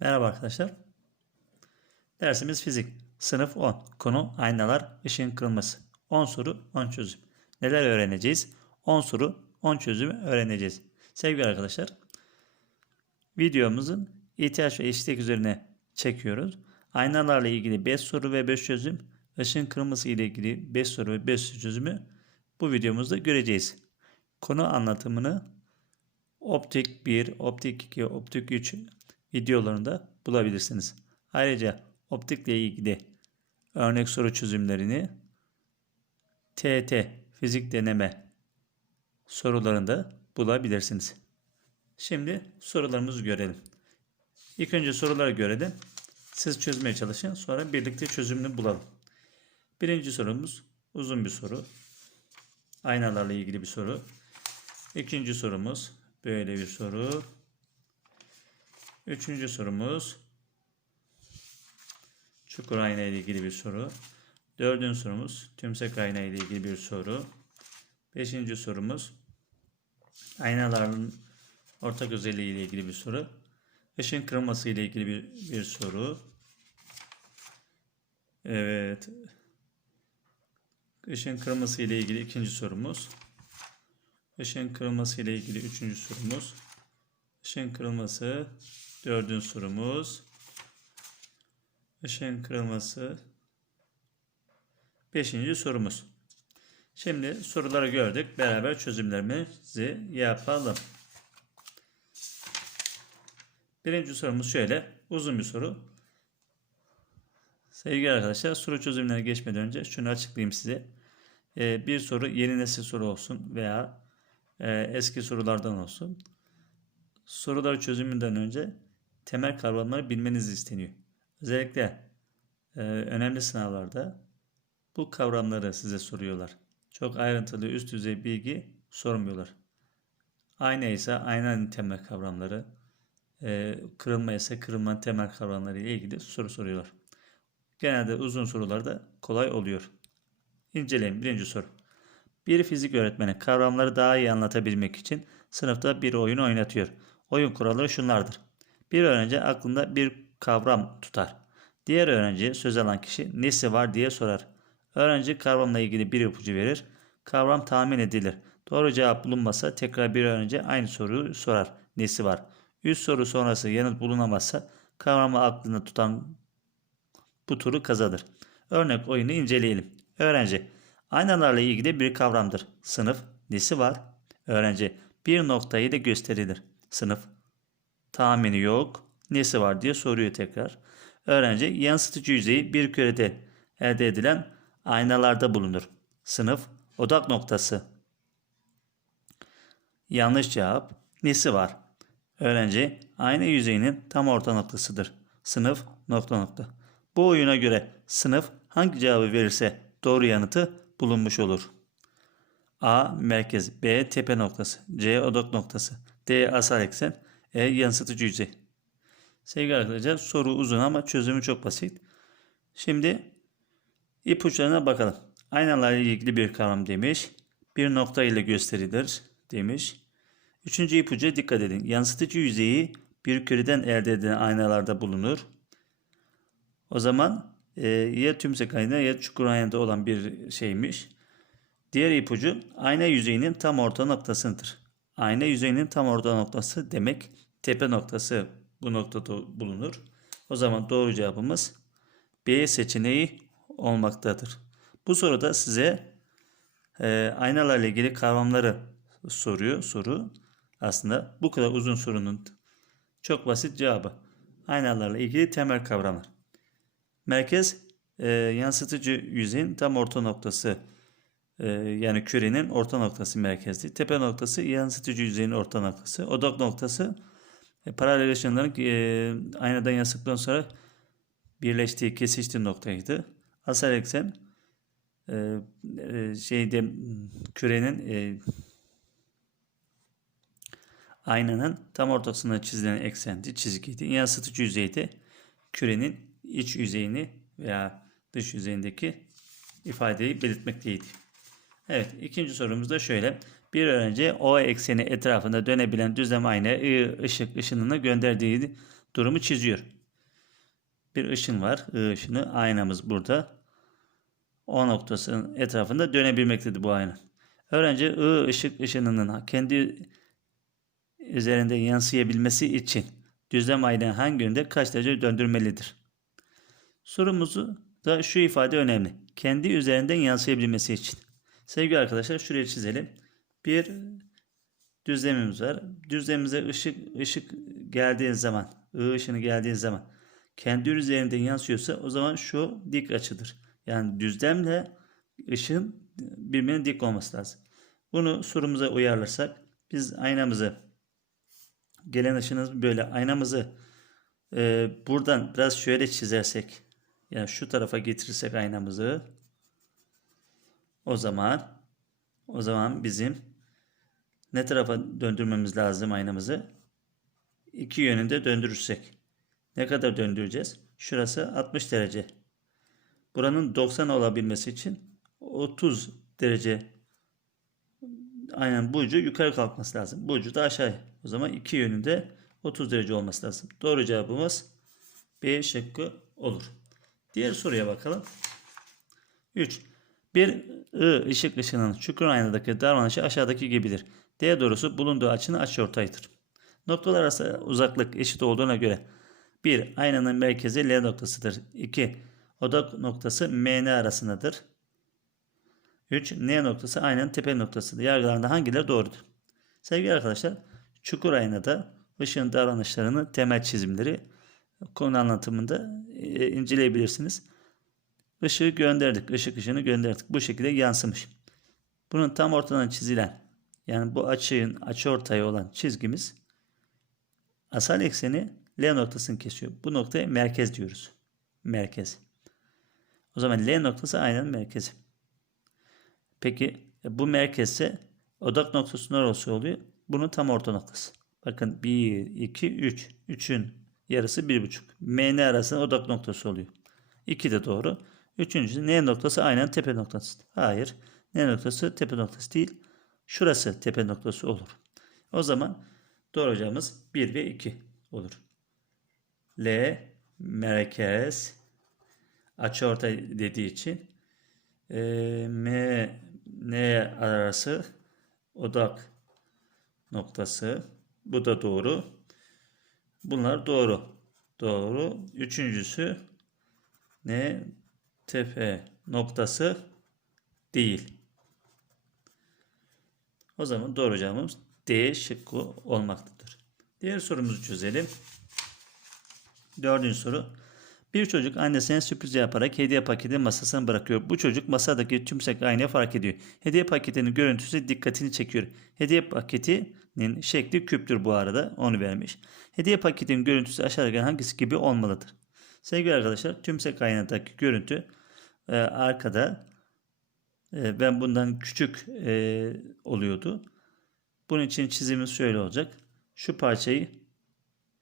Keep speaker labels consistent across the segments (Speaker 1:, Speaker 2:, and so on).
Speaker 1: Merhaba arkadaşlar. Dersimiz fizik. Sınıf 10. Konu aynalar, ışığın kırılması. 10 soru, 10 çözüm. Neler öğreneceğiz? 10 soru, 10 çözümü öğreneceğiz. Sevgili arkadaşlar, videomuzun ihtiyaç ve eşitlik üzerine çekiyoruz. Aynalarla ilgili 5 soru ve 5 çözüm, ışığın kırılması ile ilgili 5 soru ve 5 çözümü bu videomuzda göreceğiz. Konu anlatımını Optik 1, Optik 2, Optik 3 videolarında bulabilirsiniz. Ayrıca optikle ilgili örnek soru çözümlerini TET fizik deneme sorularında bulabilirsiniz. Şimdi sorularımızı görelim. İlk önce soruları görelim. Siz çözmeye çalışın. Sonra birlikte çözümünü bulalım. Birinci sorumuz uzun bir soru. Aynalarla ilgili bir soru. İkinci sorumuz böyle bir soru. Üçüncü sorumuz çukur ayna ile ilgili bir soru. Dördüncü sorumuz tümsek ayna ile ilgili bir soru. Beşinci sorumuz aynaların ortak özelliği ile ilgili bir soru. Işın kırılması ile ilgili bir, bir soru. Evet. Işın kırılması ile ilgili ikinci sorumuz. Işın kırılması ile ilgili üçüncü sorumuz. Işın kırılması dördüncü sorumuz. Işın kırılması beşinci sorumuz. Şimdi soruları gördük. Beraber çözümlerimizi yapalım. Birinci sorumuz şöyle. Uzun bir soru. Sevgili arkadaşlar soru çözümlerine geçmeden önce şunu açıklayayım size. Ee, bir soru yeni nesil soru olsun veya e, eski sorulardan olsun. Soruları çözümünden önce temel kavramları bilmeniz isteniyor. Özellikle e, önemli sınavlarda bu kavramları size soruyorlar. Çok ayrıntılı üst düzey bilgi sormuyorlar. Ayna ise aynanın temel kavramları, e, kırılma ise kırılmanın temel kavramları ile ilgili soru soruyorlar. Genelde uzun sorularda kolay oluyor. İnceleyin birinci soru. Bir fizik öğretmeni kavramları daha iyi anlatabilmek için sınıfta bir oyun oynatıyor. Oyun kuralları şunlardır. Bir öğrenci aklında bir kavram tutar. Diğer öğrenci söz alan kişi nesi var diye sorar. Öğrenci kavramla ilgili bir ipucu verir. Kavram tahmin edilir. Doğru cevap bulunmazsa tekrar bir öğrenci aynı soruyu sorar. Nesi var? Üst soru sonrası yanıt bulunamazsa kavramı aklında tutan bu turu kazanır. Örnek oyunu inceleyelim. Öğrenci aynalarla ilgili bir kavramdır. Sınıf nesi var? Öğrenci bir noktayı da gösterilir. Sınıf tahmini yok. Nesi var diye soruyor tekrar. Öğrenci yansıtıcı yüzeyi bir kürede elde edilen aynalarda bulunur. Sınıf odak noktası. Yanlış cevap. Nesi var? Öğrenci ayna yüzeyinin tam orta noktasıdır. Sınıf nokta nokta. Bu oyuna göre sınıf hangi cevabı verirse doğru yanıtı bulunmuş olur. A merkez, B tepe noktası, C odak noktası, D asal eksen, E yansıtıcı yüzey. Sevgili arkadaşlar soru uzun ama çözümü çok basit. Şimdi ipuçlarına bakalım. Aynalarla ilgili bir kavram demiş. Bir nokta ile gösterilir demiş. Üçüncü ipucu dikkat edin. Yansıtıcı yüzeyi bir küreden elde edilen aynalarda bulunur. O zaman e, ya tümsek ayna ya çukur aynada olan bir şeymiş. Diğer ipucu ayna yüzeyinin tam orta noktasıdır. Ayna yüzeyinin tam orta noktası demek tepe noktası bu noktada bulunur. O zaman doğru cevabımız B seçeneği olmaktadır. Bu soruda size e, aynalarla ilgili kavramları soruyor soru. Aslında bu kadar uzun sorunun çok basit cevabı. Aynalarla ilgili temel kavramlar. Merkez e, yansıtıcı yüzeyin tam orta noktası yani kürenin orta noktası merkezdi. Tepe noktası yansıtıcı yüzeyin orta noktası. Odak noktası e, paralel ışınların e, aynadan yansıttıktan sonra birleştiği kesiştiği noktaydı. Asal eksen e, şeyde kürenin aynanın tam ortasına çizilen eksenti çizgiydi. Yansıtıcı yüzeyde kürenin iç yüzeyini veya dış yüzeyindeki ifadeyi belirtmekteydi. Evet ikinci sorumuz da şöyle. Bir öğrenci O ekseni etrafında dönebilen düzlem aynaya I ışık ışınını gönderdiği durumu çiziyor. Bir ışın var. I ışını aynamız burada. O noktasının etrafında dönebilmektedir bu ayna. Öğrenci I ışık ışınının kendi üzerinde yansıyabilmesi için düzlem aynanın hangi yönde kaç derece döndürmelidir? Sorumuzu da şu ifade önemli. Kendi üzerinden yansıyabilmesi için. Sevgili arkadaşlar şuraya çizelim. Bir düzlemimiz var. Düzlemimize ışık ışık geldiği zaman, ı ışını geldiği zaman kendi üzerinden yansıyorsa o zaman şu dik açıdır. Yani düzlemle ışığın birbirine dik olması lazım. Bunu sorumuza uyarlarsak biz aynamızı gelen ışınımız böyle aynamızı e, buradan biraz şöyle çizersek yani şu tarafa getirirsek aynamızı o zaman o zaman bizim ne tarafa döndürmemiz lazım aynamızı? İki yönünde döndürürsek. Ne kadar döndüreceğiz? Şurası 60 derece. Buranın 90 olabilmesi için 30 derece aynen bu ucu yukarı kalkması lazım. Bu ucu da aşağı. O zaman iki yönünde 30 derece olması lazım. Doğru cevabımız B şıkkı olur. Diğer soruya bakalım. 3. Bir I ışık ışının çukur aynadaki davranışı aşağıdaki gibidir. D doğrusu bulunduğu açının açıortayıdır. Noktalar arası uzaklık eşit olduğuna göre 1. Aynanın merkezi L noktasıdır. 2. Odak noktası MN arasındadır. 3. N noktası aynanın tepe noktasıdır. Yargılarında hangileri doğrudur? Sevgili arkadaşlar, çukur aynada ışığın davranışlarını temel çizimleri konu anlatımında e, inceleyebilirsiniz. Işığı gönderdik. ışık ışını gönderdik. Bu şekilde yansımış. Bunun tam ortadan çizilen yani bu açığın açı ortaya olan çizgimiz asal ekseni L noktasını kesiyor. Bu noktaya merkez diyoruz. Merkez. O zaman L noktası aynanın merkezi. Peki e, bu merkezse odak noktası neresi oluyor? Bunun tam orta noktası. Bakın 1, 2, 3. 3'ün yarısı 1,5. MN arasında odak noktası oluyor. 2 de doğru. Üçüncüsü N noktası aynen tepe noktası. Hayır. N noktası tepe noktası değil. Şurası tepe noktası olur. O zaman doğru cevabımız 1 ve 2 olur. L merkez açıortay dediği için e, M N arası odak noktası. Bu da doğru. Bunlar doğru. Doğru. Üçüncüsü ne? Tepe noktası değil. O zaman doğru cevabımız D şıkkı olmaktadır. Diğer sorumuzu çözelim. Dördüncü soru. Bir çocuk annesine sürpriz yaparak hediye paketi masasına bırakıyor. Bu çocuk masadaki tümsek aynaya fark ediyor. Hediye paketinin görüntüsü dikkatini çekiyor. Hediye paketinin şekli küptür bu arada. Onu vermiş. Hediye paketinin görüntüsü aşağıdaki hangisi gibi olmalıdır? Sevgili arkadaşlar tümsek aynadaki görüntü e, arkada e, ben bundan küçük e, oluyordu. Bunun için çizimimiz şöyle olacak. Şu parçayı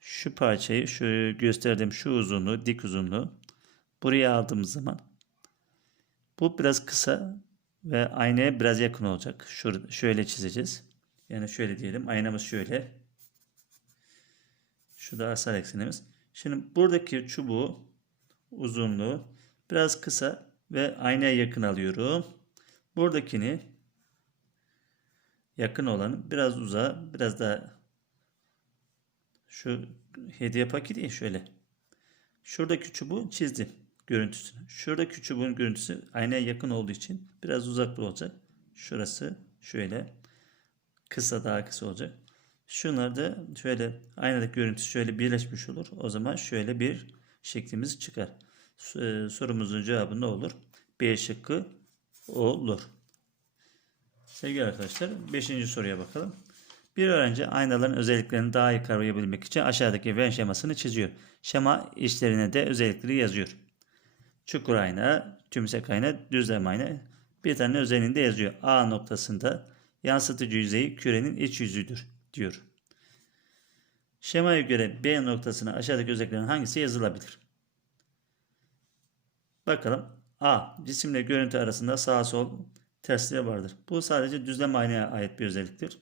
Speaker 1: şu parçayı şu gösterdiğim şu uzunluğu dik uzunluğu buraya aldığımız zaman bu biraz kısa ve aynaya biraz yakın olacak. Şurada şöyle çizeceğiz. Yani şöyle diyelim. Aynamız şöyle. Şu da asal eksenimiz. Şimdi buradaki çubuğu uzunluğu biraz kısa ve aynaya yakın alıyorum. Buradakini yakın olanı biraz uzağa, biraz daha şu hediye paketi şöyle. Şuradaki çubuğu çizdim görüntüsünü. Şuradaki çubuğun görüntüsü aynaya yakın olduğu için biraz uzakta olacak. Şurası şöyle kısa daha kısa olacak. Şunlar da şöyle aynadaki görüntüsü şöyle birleşmiş olur. O zaman şöyle bir şeklimiz çıkar. E, sorumuzun cevabı ne olur? B şıkkı olur. Sevgili arkadaşlar 5. soruya bakalım. Bir öğrenci aynaların özelliklerini daha iyi kavrayabilmek için aşağıdaki Venn şemasını çiziyor. Şema içlerine de özellikleri yazıyor. Çukur ayna, tümsek ayna, düzlem ayna bir tane özelliğinde yazıyor. A noktasında yansıtıcı yüzeyi kürenin iç yüzüdür diyor. Şemaya göre B noktasına aşağıdaki özelliklerin hangisi yazılabilir? Bakalım. A. Cisimle görüntü arasında sağ sol tersleri vardır. Bu sadece düzlem aynaya ait bir özelliktir.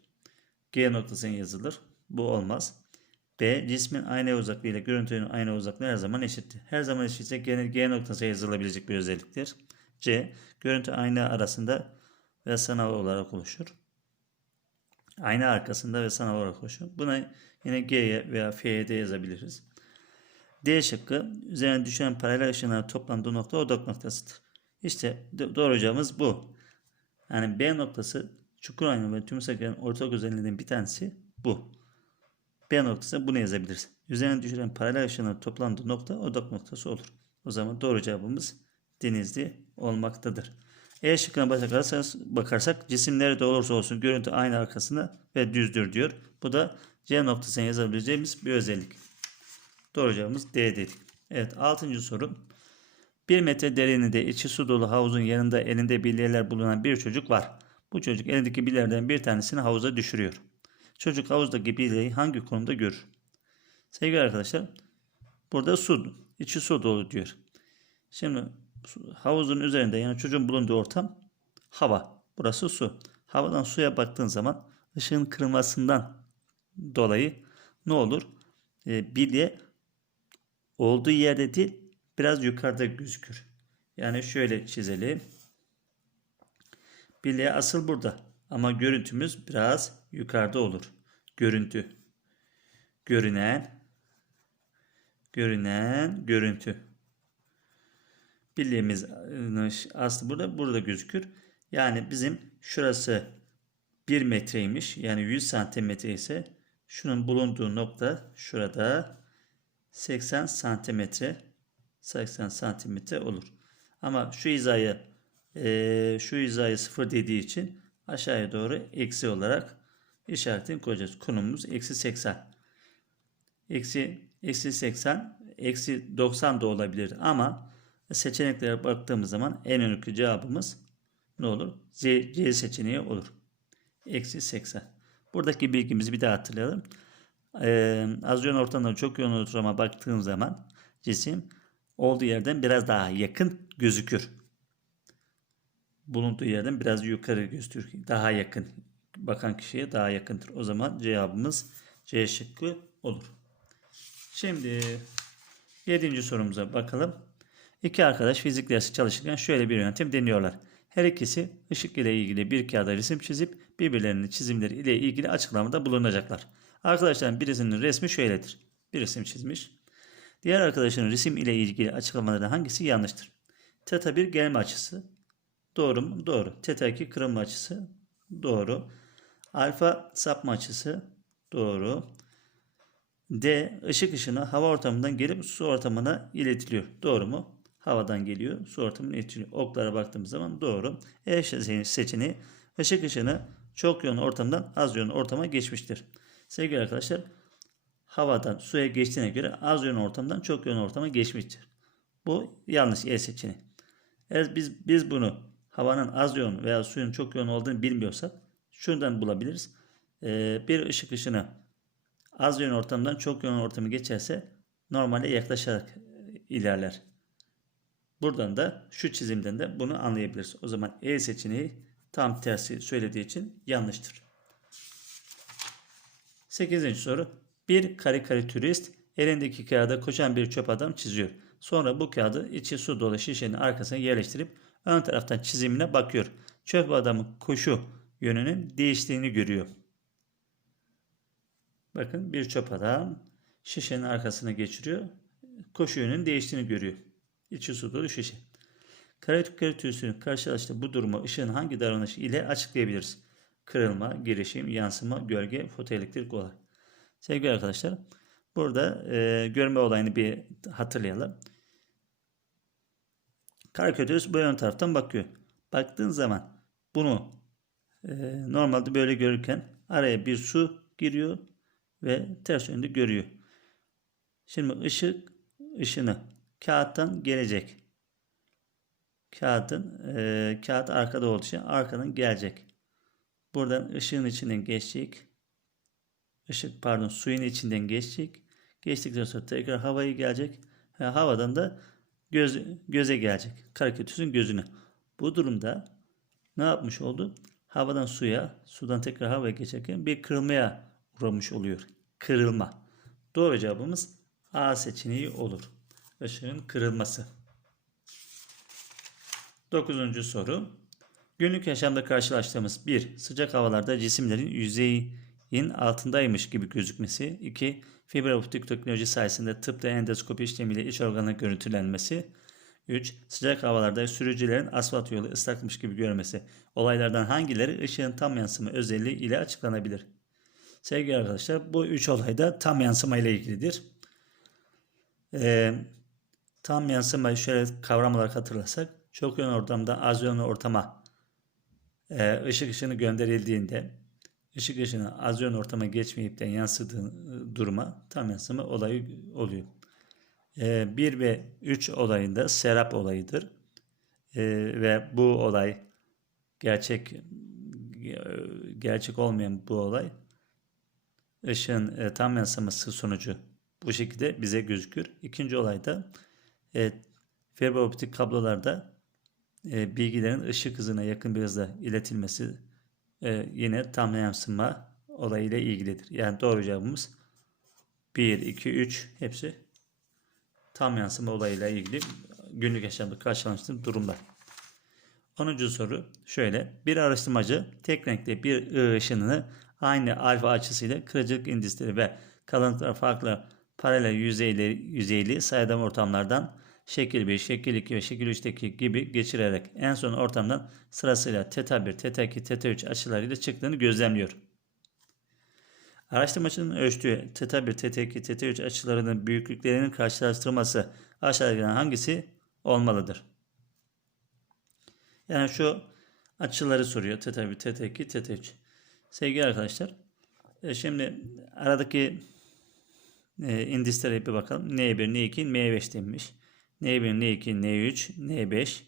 Speaker 1: G noktasına yazılır. Bu olmaz. B. Cismin ayna uzaklığı ile görüntünün ayna uzaklığı her zaman eşittir. Her zaman eşitse G, G noktasına yazılabilecek bir özelliktir. C. Görüntü ayna arasında ve sanal olarak oluşur. Ayna arkasında ve sanal olarak oluşur. Buna yine G'ye veya F'ye de yazabiliriz. D şıkkı üzerine düşen paralel ışınların toplandığı nokta odak noktasıdır. İşte do- doğru cevabımız bu. Yani B noktası çukur ayna ve tüm sayıların ortak özelliğinden bir tanesi bu. B noktası bunu yazabiliriz. Üzerine düşen paralel ışınların toplandığı nokta odak noktası olur. O zaman doğru cevabımız denizli olmaktadır. E şıkkına bakarsak, bakarsak cisim nerede olursa olsun görüntü aynı arkasında ve düzdür diyor. Bu da C noktasına yazabileceğimiz bir özellik. Doğru cevabımız D dedik. Evet 6. soru. 1 metre derinliğinde içi su dolu havuzun yanında elinde bilyeler bulunan bir çocuk var. Bu çocuk elindeki bilyelerden bir tanesini havuza düşürüyor. Çocuk havuzdaki bilyeyi hangi konumda görür? Sevgili arkadaşlar burada su, içi su dolu diyor. Şimdi havuzun üzerinde yani çocuğun bulunduğu ortam hava. Burası su. Havadan suya baktığın zaman ışığın kırılmasından dolayı ne olur? Ee, bilye olduğu yerde değil biraz yukarıda gözükür. Yani şöyle çizelim. Bilye asıl burada ama görüntümüz biraz yukarıda olur. Görüntü. Görünen görünen görüntü. Bilyemiz e, aslı burada burada gözükür. Yani bizim şurası 1 metreymiş. Yani 100 santimetre ise şunun bulunduğu nokta şurada 80 santimetre 80 santimetre olur. Ama şu hizaya eee, şu hizayı sıfır dediği için aşağıya doğru eksi olarak işaretini koyacağız. Konumumuz eksi 80. Eksi, eksi 80, eksi 90 da olabilir ama seçeneklere baktığımız zaman en önemli cevabımız ne olur? C, C seçeneği olur. Eksi 80. Buradaki bilgimizi bir daha hatırlayalım. Ee, az yoğun ortamda çok yoğun ortama baktığım zaman cisim olduğu yerden biraz daha yakın gözükür. Bulunduğu yerden biraz yukarı gözükür. Daha yakın. Bakan kişiye daha yakındır. O zaman cevabımız C şıkkı olur. Şimdi yedinci sorumuza bakalım. İki arkadaş fizik dersi çalışırken şöyle bir yöntem deniyorlar. Her ikisi ışık ile ilgili bir kağıda resim çizip birbirlerinin çizimleri ile ilgili açıklamada bulunacaklar. Arkadaşların birisinin resmi şöyledir. Bir resim çizmiş. Diğer arkadaşının resim ile ilgili açıklamalarından hangisi yanlıştır? Teta 1 gelme açısı. Doğru mu? Doğru. Teta 2 kırılma açısı. Doğru. Alfa sapma açısı. Doğru. D. ışık ışını hava ortamından gelip su ortamına iletiliyor. Doğru mu? Havadan geliyor, su ortamına iletiliyor. Oklara baktığımız zaman doğru. E seçeneği ışık ışını çok yoğun ortamdan az yoğun ortama geçmiştir. Sevgili arkadaşlar, havadan suya geçtiğine göre az yoğun ortamdan çok yoğun ortama geçmiştir. Bu yanlış E seçeneği. Eğer biz biz bunu havanın az yoğun veya suyun çok yoğun olduğunu bilmiyorsak şundan bulabiliriz. Ee, bir ışık ışını az yoğun ortamdan çok yoğun ortamı geçerse normale yaklaşarak e, ilerler. Buradan da şu çizimden de bunu anlayabiliriz. O zaman E seçeneği tam tersi söylediği için yanlıştır. 8. soru. Bir karikatürist elindeki kağıda koşan bir çöp adam çiziyor. Sonra bu kağıdı içi su dolu şişenin arkasına yerleştirip ön taraftan çizimine bakıyor. Çöp adamın koşu yönünün değiştiğini görüyor. Bakın bir çöp adam şişenin arkasına geçiriyor. Koşu yönünün değiştiğini görüyor. İçi su dolu şişe. Karikatüristinin karşılaştığı bu durumu ışığın hangi davranışı ile açıklayabiliriz? Kırılma, girişim, yansıma, gölge, fotoelektrik olay. Sevgili arkadaşlar, burada e, görme olayını bir hatırlayalım. Karikatürist bu ön taraftan bakıyor. Baktığın zaman bunu e, normalde böyle görürken araya bir su giriyor ve ters yönde görüyor. Şimdi ışık ışını kağıttan gelecek. Kağıtın e, kağıt arkada olduğu için arkadan gelecek. Buradan ışığın içinden geçecek. Işık pardon suyun içinden geçecek. Geçtikten sonra tekrar havayı gelecek. Ve havadan da göz, göze gelecek. Karikatürün gözüne. Bu durumda ne yapmış oldu? Havadan suya, sudan tekrar havaya geçerken bir kırılmaya uğramış oluyor. Kırılma. Doğru cevabımız A seçeneği olur. Işığın kırılması. Dokuzuncu soru. Günlük yaşamda karşılaştığımız 1. Sıcak havalarda cisimlerin yüzeyin altındaymış gibi gözükmesi. 2. Fiber optik teknoloji sayesinde tıpta endoskopi işlemiyle iç organın görüntülenmesi. 3. Sıcak havalarda sürücülerin asfalt yolu ıslakmış gibi görmesi. Olaylardan hangileri ışığın tam yansıma özelliği ile açıklanabilir? Sevgili arkadaşlar bu üç olay da tam yansıma ile ilgilidir. Ee, tam yansımayı şöyle kavram olarak hatırlasak çok yoğun ortamda az yoğun ortama ışık ışını gönderildiğinde ışık ışını az yoğun ortama geçmeyip de yansıdığı e, duruma tam yansıma olayı oluyor. 1 ve 3 olayında serap olayıdır. E, ve bu olay gerçek e, gerçek olmayan bu olay ışığın e, tam yansıması sonucu bu şekilde bize gözükür. İkinci olayda e, fiber optik kablolarda e, bilgilerin ışık hızına yakın bir hızla iletilmesi e, yine tam yansıma olayıyla ilgilidir. Yani doğru cevabımız 1, 2, 3 hepsi tam yansıma olayıyla ilgili günlük yaşamda karşılaştığım durumlar. 10. soru şöyle. Bir araştırmacı tek renkte bir ışığını ışınını aynı alfa açısıyla kırıcılık indisleri ve kalıntılar farklı paralel yüzeyli, yüzeyli saydam ortamlardan şekil 1, şekil 2 ve şekil 3'teki gibi geçirerek en son ortamdan sırasıyla teta 1, teta 2, teta 3 açılarıyla çıktığını gözlemliyor. Araştırmacının ölçtüğü teta 1, teta 2, teta 3 açılarının büyüklüklerinin karşılaştırılması aşağıdakilerden hangisi olmalıdır? Yani şu açıları soruyor. Teta 1, teta 2, teta 3. Sevgili arkadaşlar, e, şimdi aradaki e, bir bakalım. N1, N2, M5 demiş. N1, N2, N3, N5.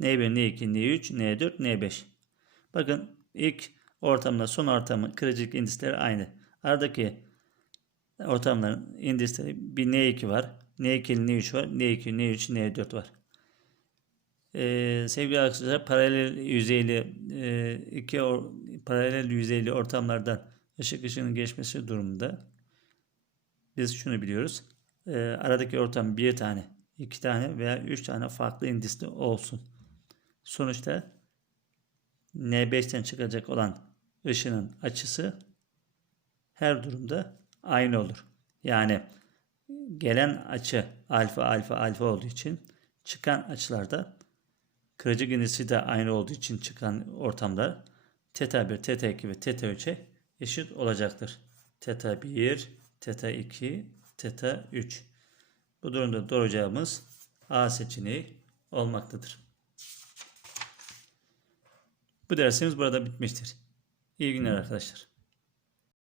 Speaker 1: N1, N2, N3, N4, N5. Bakın ilk ortamla son ortamın kırıcılık indisleri aynı. Aradaki ortamların indisleri bir N2 var. N2, N3 var. N2, N3, N4 var. Ee, sevgili arkadaşlar paralel yüzeyli e, iki or, paralel yüzeyli ortamlardan ışık ışığının geçmesi durumunda biz şunu biliyoruz. Ee, aradaki ortam bir tane, iki tane veya üç tane farklı indisli olsun. Sonuçta N5'ten çıkacak olan ışının açısı her durumda aynı olur. Yani gelen açı alfa alfa alfa olduğu için çıkan açılarda kırıcı indisi de aynı olduğu için çıkan ortamda teta 1, teta 2 ve teta 3'e eşit olacaktır. Teta 1, teta 2, teta 3. Bu durumda doğru cevabımız A seçeneği olmaktadır. Bu dersimiz burada bitmiştir. İyi günler arkadaşlar.